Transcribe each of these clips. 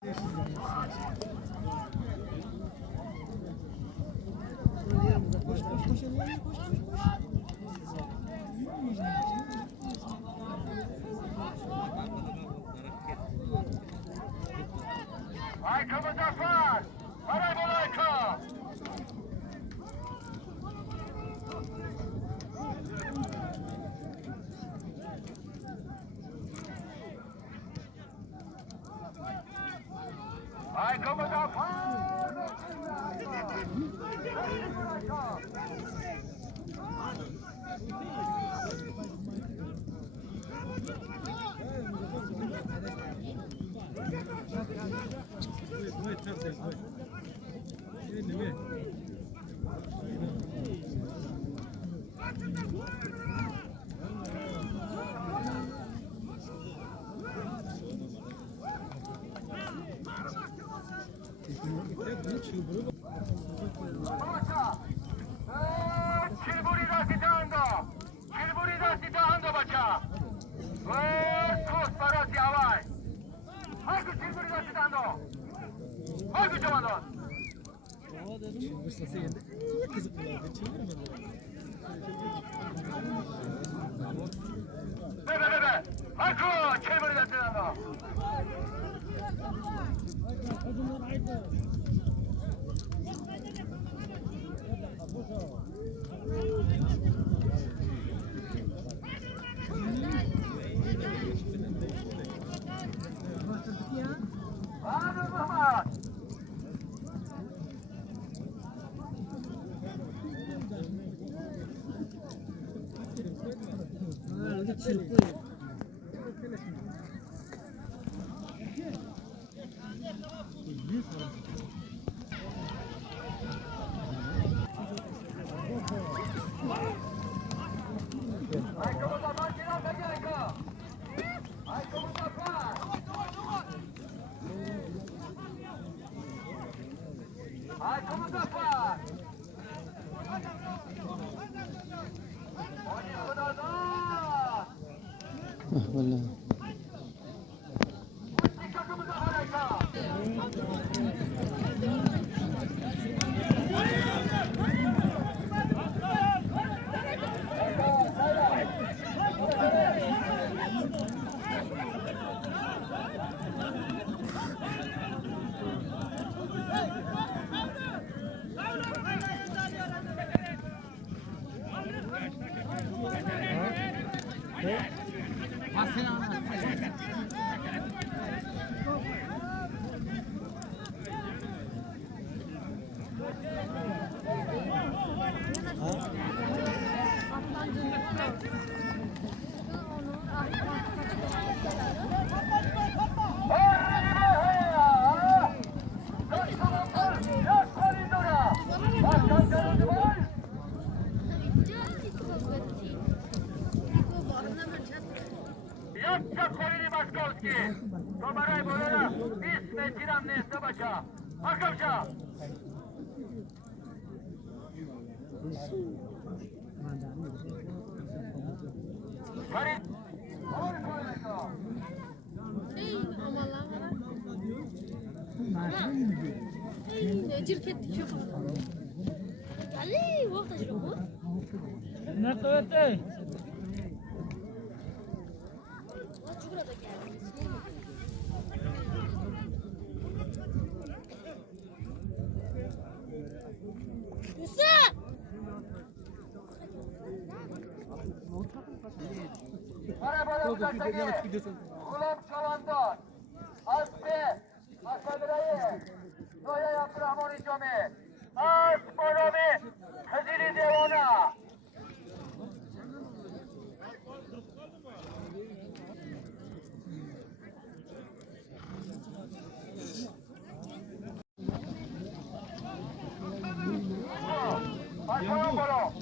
Ayka Muzaffer! Harabol Ayka! Ayka Muzaffer! والله Tomaraj Bolera, Wismę, Ciramny, Zobacza, Akawcza! Karin! Necir kettik çok. Ali, bu da çok. Ne kuvveti? Çukurada geldi. Musa! Arabada uzaktaki Kulak Çalandan, Aspe, Asadra'yı, Noya Abdurrahman İcami, Asmoromi, Haziri Devona. Başlayalım bolo.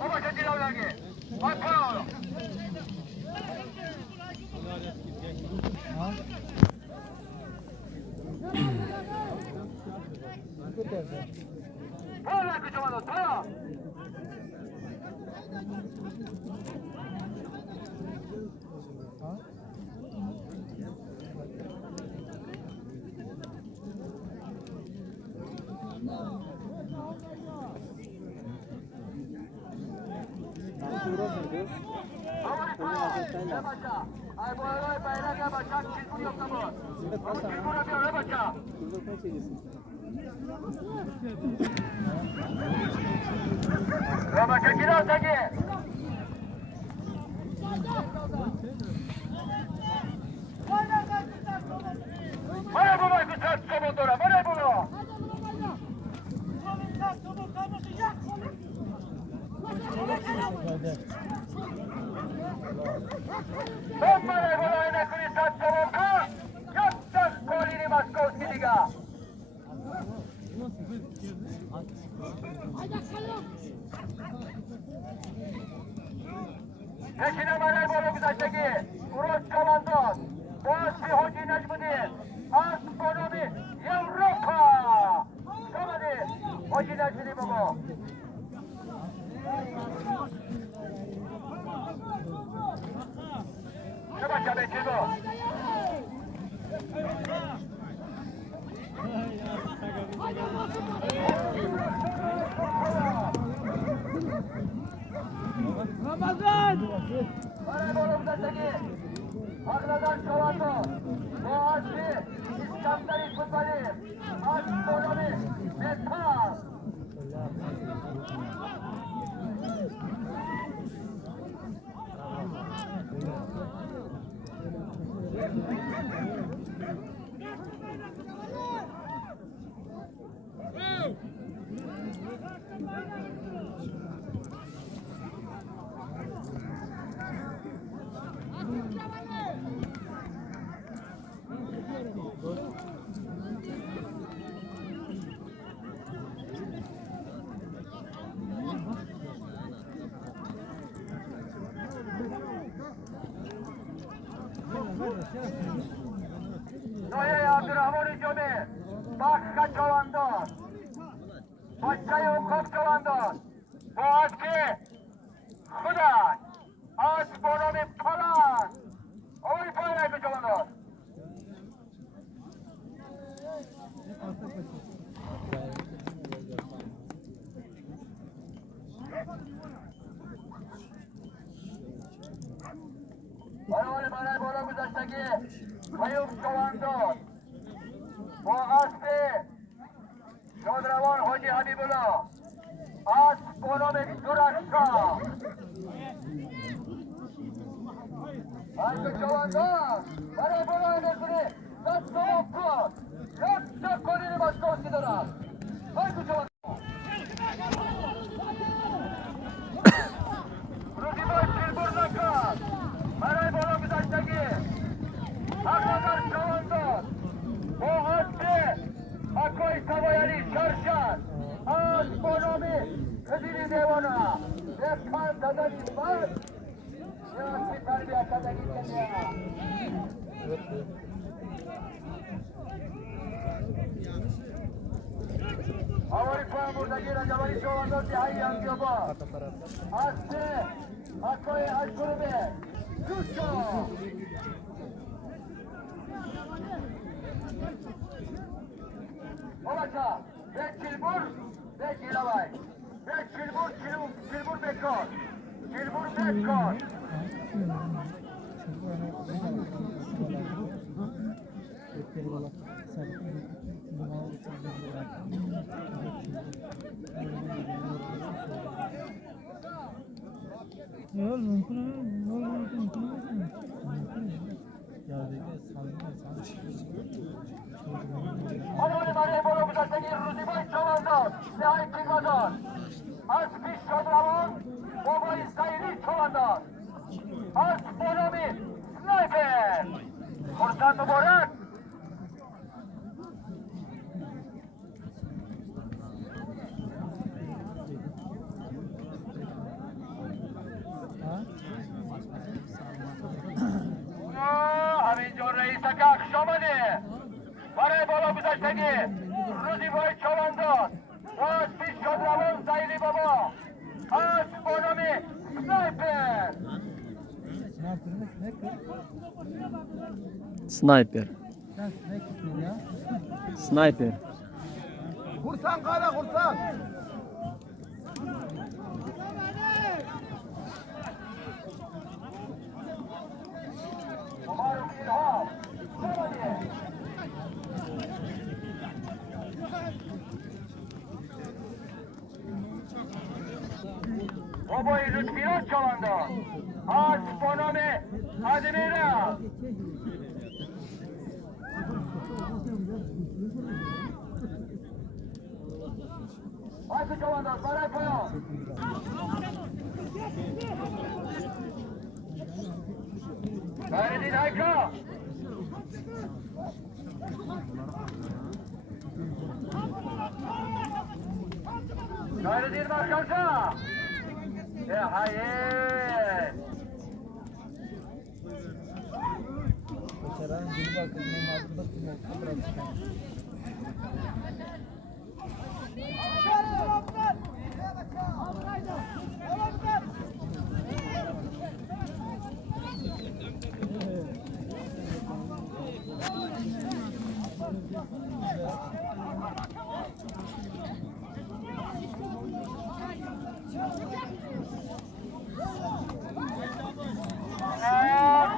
Baba çekiyor lagi. Başlayalım. Hola, escuchamos, hola. हाँ Rebaca. Ay bu ay bayrak rebaca. Çizgur yok da bu. Bu çizgur yapıyor rebaca. Rebaca kiraz tagi. Bana bu bay kısat sobundura. Bana bunu. Ben bana bu ayna kısat sobundura. Yapsak kolini Maskovski liga. Peşine bana bu güzelteki. Urus Komandos. Boğazlı Hoca Necmuddin. Astronomi Avrupa. Şöyle Hoca Necmuddin bu. Şu başa bekir bu. Ramazan! Bana bu güzelteki. Akladan Çoğanlı. Boğazlı İskandar İkbali. Astronomi Metal. Noye Abdurrahman Hücumi, Bakka Çoğandos, Başçayı Ukop Çoğandos, Boğazki, Huday, Astronomi Palan, Oy Palanı Çoğandos. Bana bola güzelteki, Kayıp Çoğandos, Boğazki, Şodravan Hoca Habibullah, Astronomi Duraşka. Hakkı Çoğandos, bana bola önesini, Tatlı Okut, Yoksa kolini Maskovski durar. Hakkı Çoğandos. Ruziboy Silburlaka, Maray bola güzelteki, Akladar Çoğandos, Boğazki, Akoy Savoyali Şarşar, Astronomi Kızili Devona, Dekan Dadali var, Yavaşçı Terbiye Akademi geliyor. Avrupa burada gelen Cavali Çoğandos Cihayı yansıyor bu. Aslı, Akoy Aşkurubi, Yusuf. Olaca, ve Kilbur, ve Gilavay. Ve Kilbur Bekor. Kilbur Bekor. Yol mümkün mü? Yol mümkün mü? Hadi bari bolu güzelteki Ruziboy Çoğandos, Nihayet Kilmadon. Aspiş Şodravon, Bobo İsraili Çoğandos. Astronomi Sniper. Kurtan Mübarek. Amincor Reis Akak Şomani. Bari bolu güzelteki Ruziboy Çoğandos. Aspiş Şodravon Zayli Baba. Astronomi Sniper. Sniper. Sniper. Kursan kara kursan. Oboy Lütfiyor çalanda. Az Bonomi Ademira. Haydi çalanda. Zarar koyuyor. Gayredin Hayka. Gayredin Başkansa. Hayır. Pacaran dulu bakın benim altında tutmak.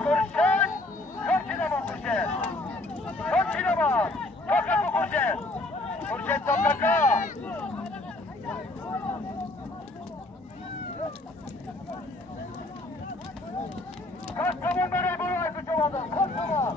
Kurşun! Çok sinema Kurşun! Çok sinema! Toprak bu Kurşun! Kurşun topraka! Kastamon böyle bunu Aykut Çoban'dan! Kastamon!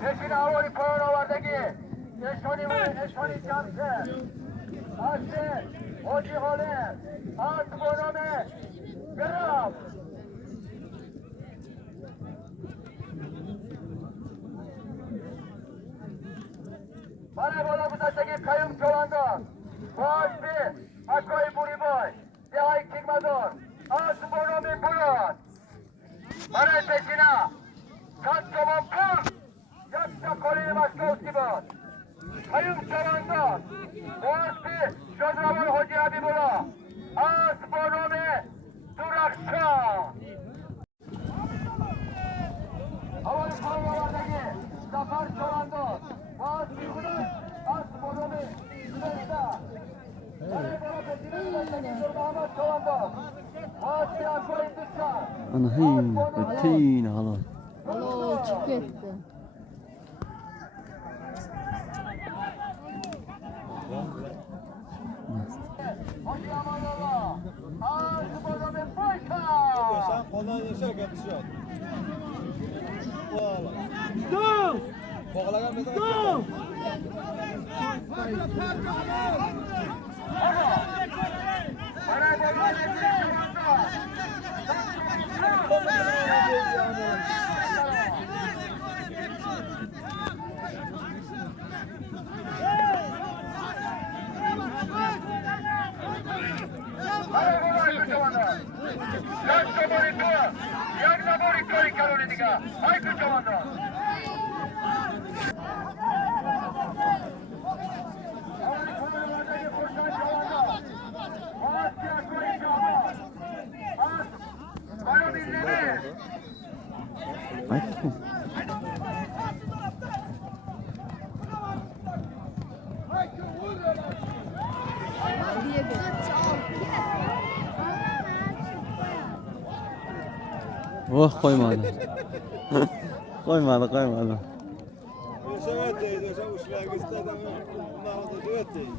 Peşin avori Poronovardagi Eşoni Camse Ashe Oji Hole At Bonome Grab Bana bola budasagi Kayım Çolan'da Boğazbi Akoy Buriboy Dehay Kigmador At Bonome Bulut Bana peşina Kastamon Pul Yakta Kolini Maskovski var. Kayım Çoban'da Boğazbi Şodravan Hoca Habibullah Az Bonomi Durakşa Havalı Prova'lardaki Zafer Çoban'da Boğazbi Kuduş Az Bonomi Durakşa Karabola Petin'in Durmahamad Çoban'da Boğazbi Akoy Dışa Anahim, öteyin hala. Alo çık gitti. Hoca Amanova Az Bonomi Boyka Sen koldan yaşar yapışıyor. Valla. Dur! Koklagan mesela. Dur! Ayıp. Oh koymadı. koymadı. Yaşamak değil, yaşam uçmak istedim. Bundan da düet değil.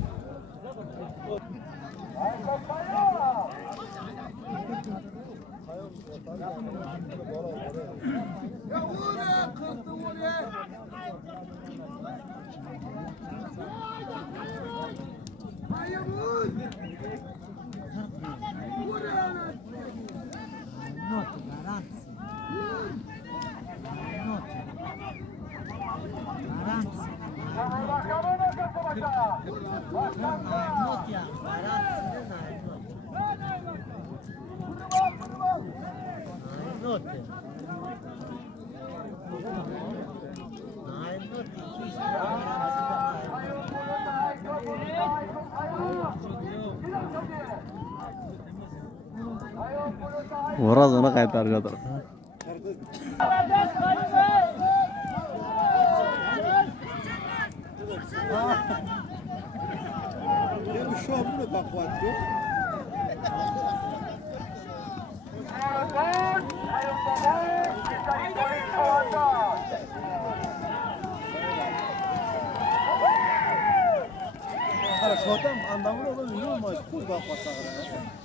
Not garanti. Not. Garanti. Not ya. Garanti de not. Not. Oraz ona qaytargandir. Ya şu an bunu bak var diyor. Hala şu an andamını olur mu? Mas kur bak pasagara.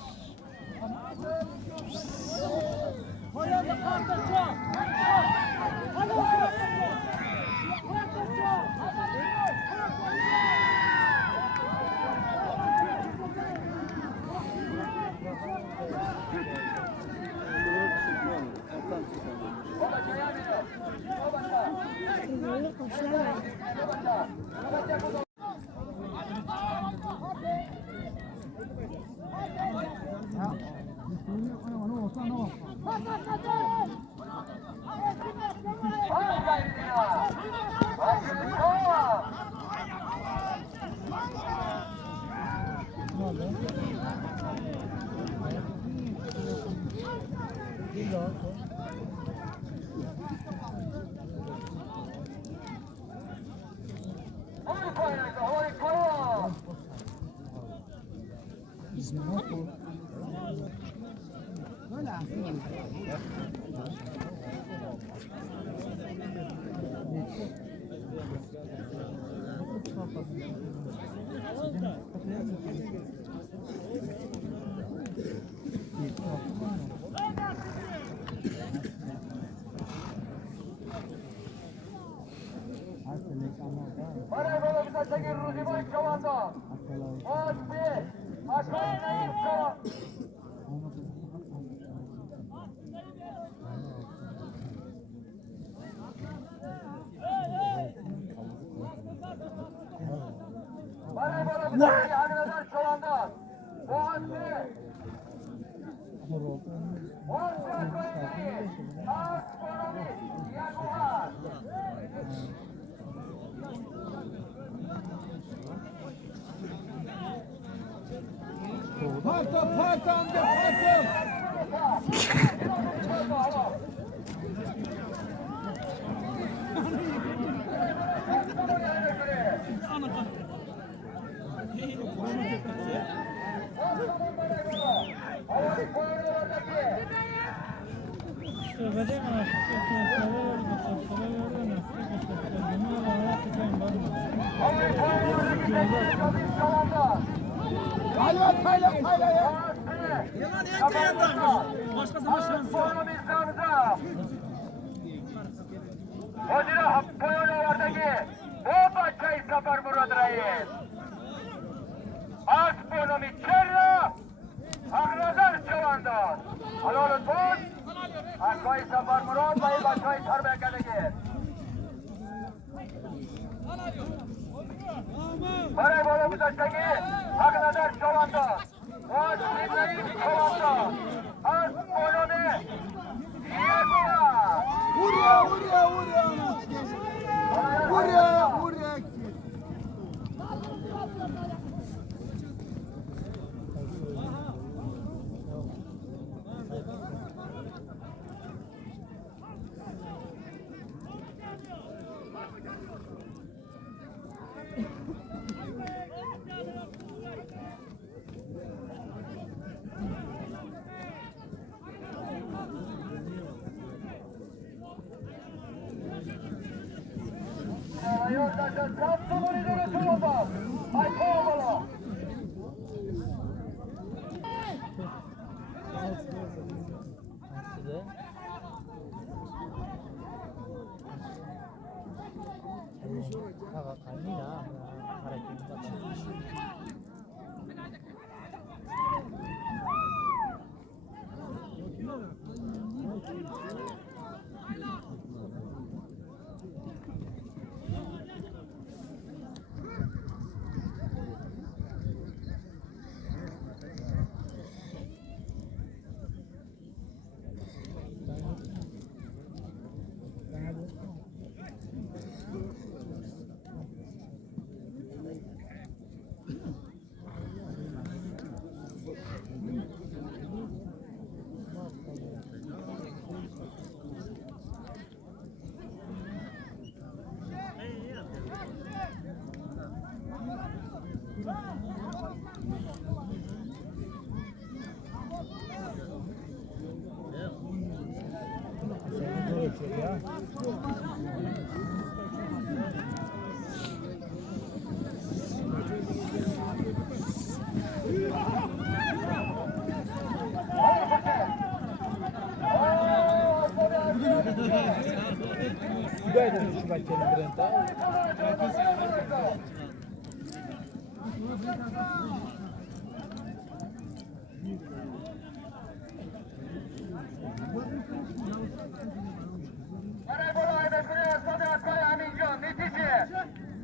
Volejbola Ebekure, Sode Akay Amincan, Nitici.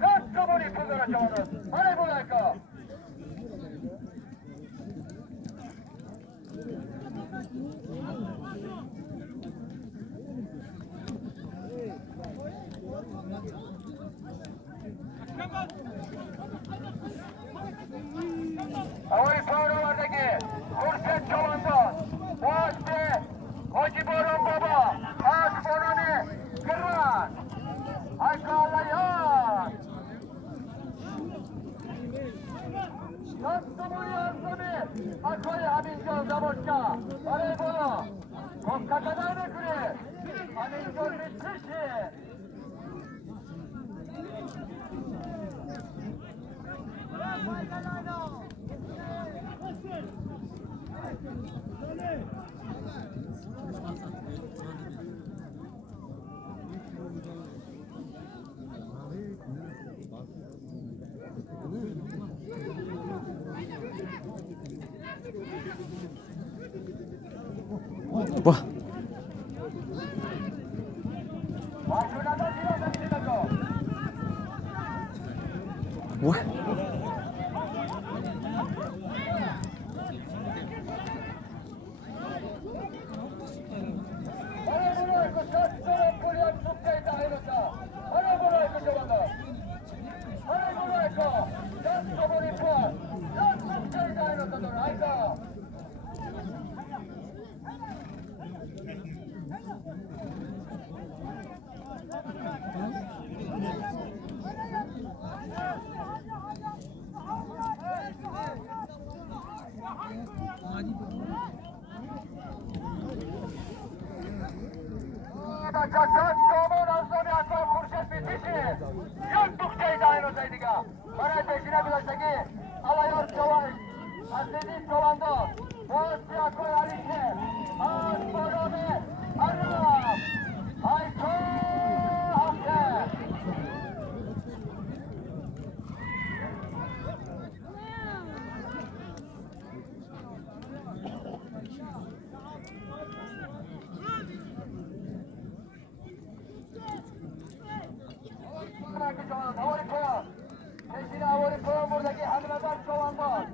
Kaç kabul ipuzlara çalınır. Volejbola Eka. Havayı Pavlova'daki Kurset Çoban'dan Boğaz'da Hacı Boran Baba Ağaç Bonani Kırman Haykalayan Kastamonu Yansami Akoy Amincan Zamoşka Voleybola Koska kadar da küre Amincan Bitmişi Wah. Başvurada biraz açılacak. Wah. Kaçak çoğumun azami akval kurşet bitişi. Yuttuk ceydayın özeydiga. Bana peşine bileşteki alayor çoğay. Asledi çoğanda. Boğazı akval alişe. Ağız borome. Arap. Hayko hakke. buradaki Hamdar Çoğanlar,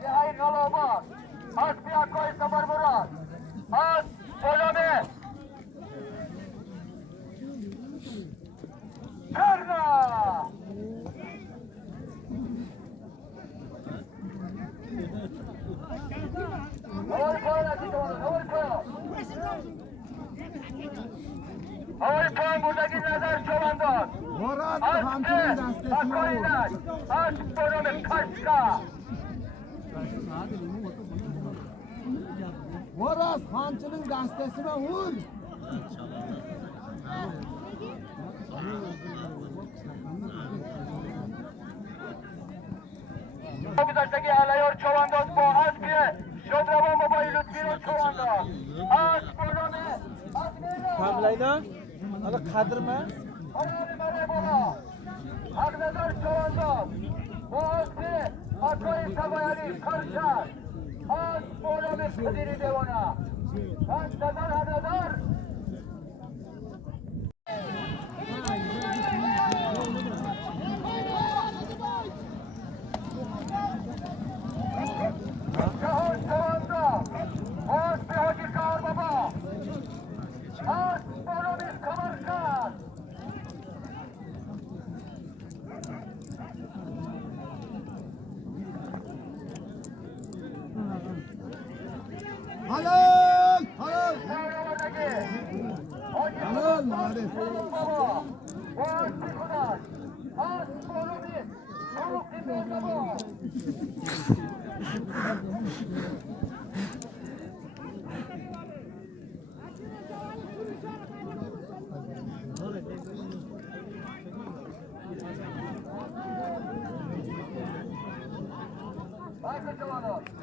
Nihayet Naloba, Asbiya Koy Sabarbura, As Polame, Karna. Havayı puan buradaki Nazar Çoğanlar. Aslı, Akoylar, As Polame, Kaşka. Boraz Hamçı'nın gazetesine vur. Güzelteki alayor Çoğandos bu Asbiye, Şodravan babayı Lütfi'nin Çoğanda. As Polame, Asbiye. Kamlayla, ala kadırma. Harari Merebola, Aknazar Çoğandos, bu Asbiye, Akoy Sabayali Karşar. Az Polame Kadiri Devona. Kansadan Aknazar. Şahır Çoğanda, Asbiye Hacı Kağır Baba. Az Polame Kamarkan. Halal! Halal! Halal Arif. Baba, Boğaz Kudar, Az Polame, Çoluk Dinle Baba.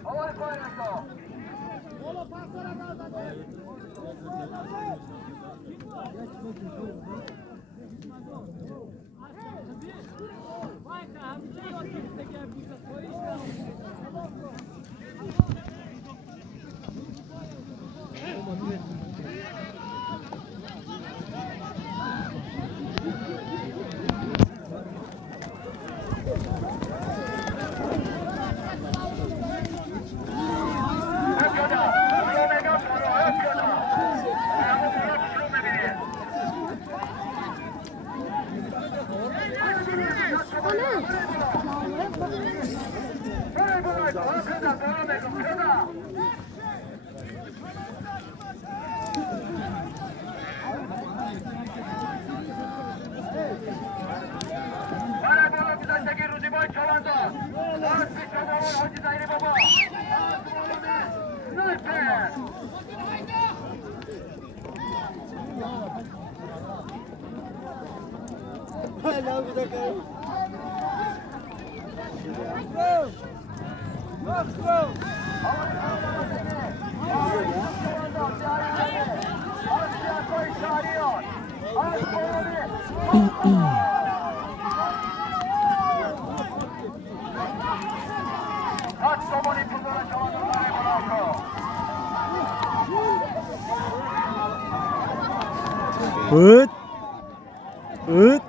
Havayı koyuyorsun. Hala bir dakika. Hıt. Hıt.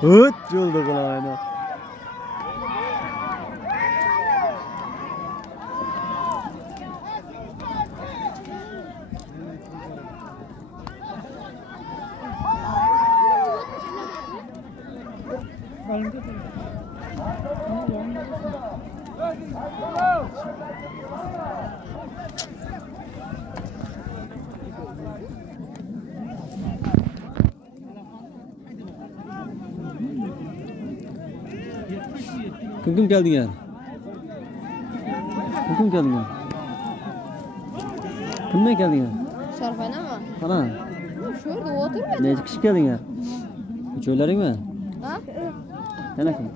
Hıt yolda kulağına. Kim geldin ya? Kim geldin ya? Kimle geldin ya? Şarfana mı? Ana. Şurada otur ya. Ne kişi geldin ya? Üçöylerin mi? Ha? Yana kim?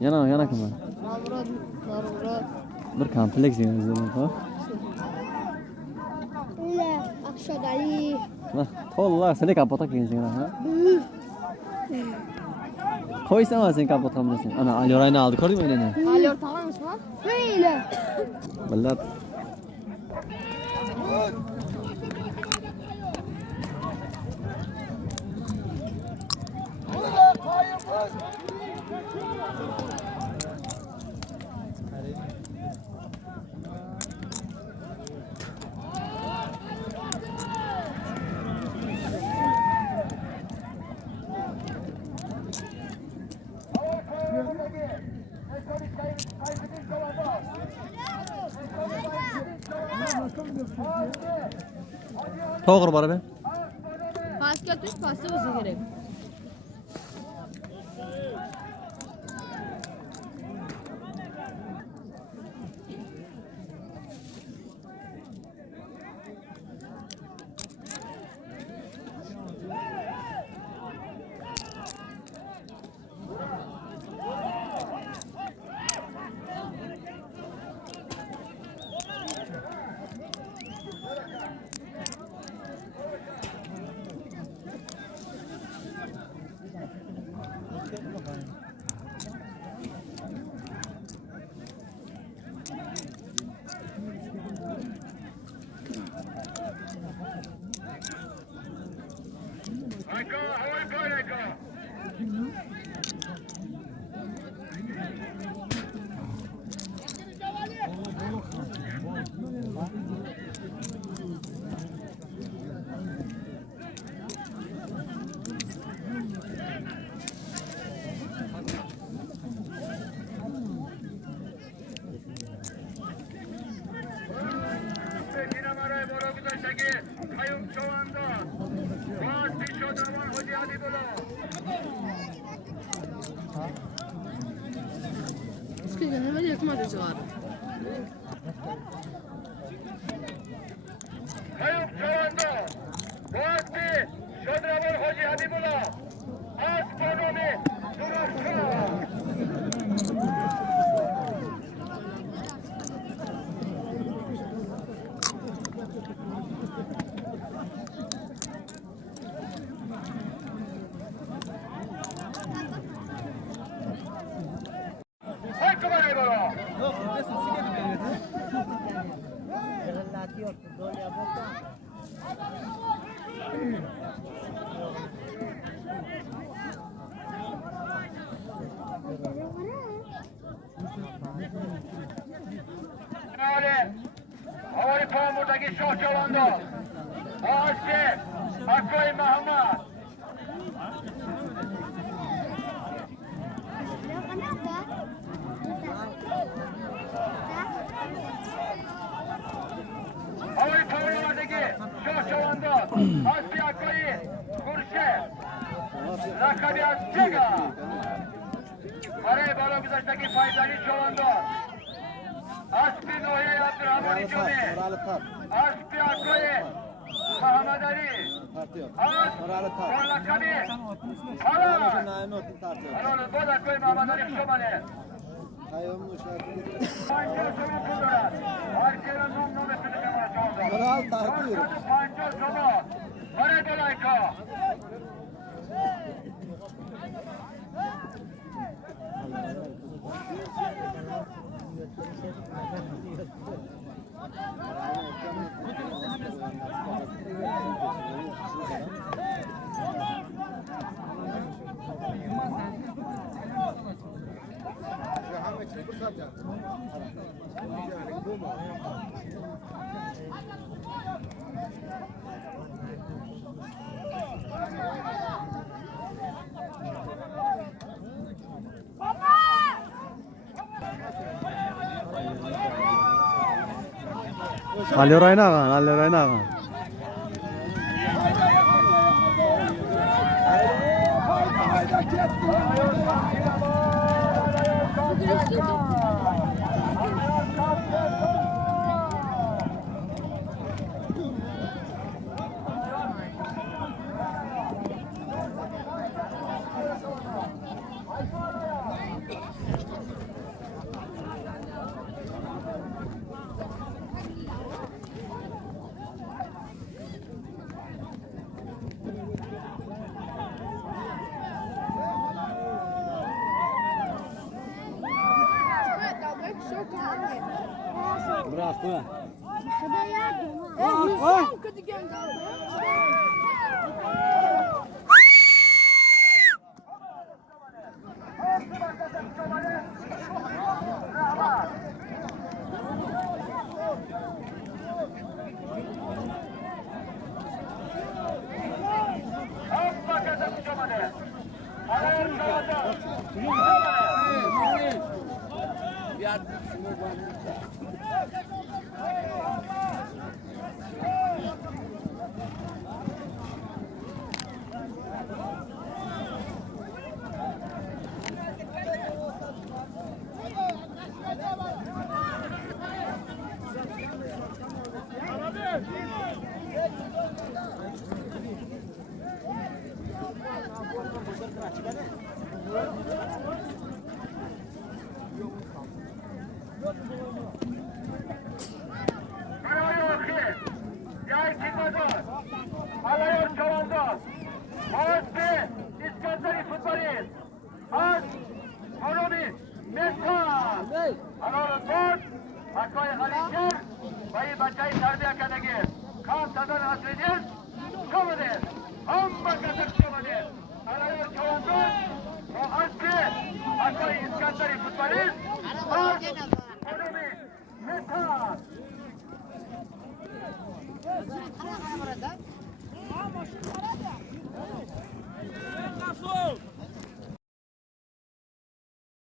Yana kim var? Namrud. Bir kompleks yani zaman ha. Öyle akşadali. Lah, tolla seni kapatak yensin ha. Koysana sen kapatamıyorsun. Ana Ali Oray'ını aldı gördün mü önüne? Alıyor tamam mısın lan? Böyle. Vallahi to'g'ri bor be. Pastga tush, pastda bo'lsa kerak. Astronomi Duruşu. Yok, resim sigara veriyordu. Relativo, dole a boca. Havali Pamur'daki Şah Çalan'da. Ağaççı Akkoy Mahmut. Havali Pamur'daki Şah Çalan'da. Ağaççı Akkoy Kurşe. Rakabi Azcega. Araya Baloguzak'taki Fayzali Çalan'da. Aspi Noye Abdurrahman İcumi. Oralı kart. Aspi Akkoy Muhammed Ali. Tartıyor. As. Oralı kart. Rakabi. Oralı Hala. naime otu tartıyor. Hala. Boda Akkoy Muhammed Ali Şomane. Hayvanın şartını. Pancho Somu Kudura. Arkera non nome Filipe Machondo. Oralı tartıyor. Pancho Somu. Arada Laika. Ali Rayna kan, Ali Rayna kan. Bırak bırak. Alıyor Çalan'da. Ağaçlı İskanderi Futbolist. Ağaç Anomi Meshan. Alıyor Bot. Akkoy Haliçer. Bayi Bacayı Terbiye Kadagi. Kan Tadar Hasrediz. Şomadir. Amba Kadır Şomadir. Alıyor Çalan'da. Ağaçlı Akkoy İskanderi Futbolist. Ağaç Anomi Meshan. Burada.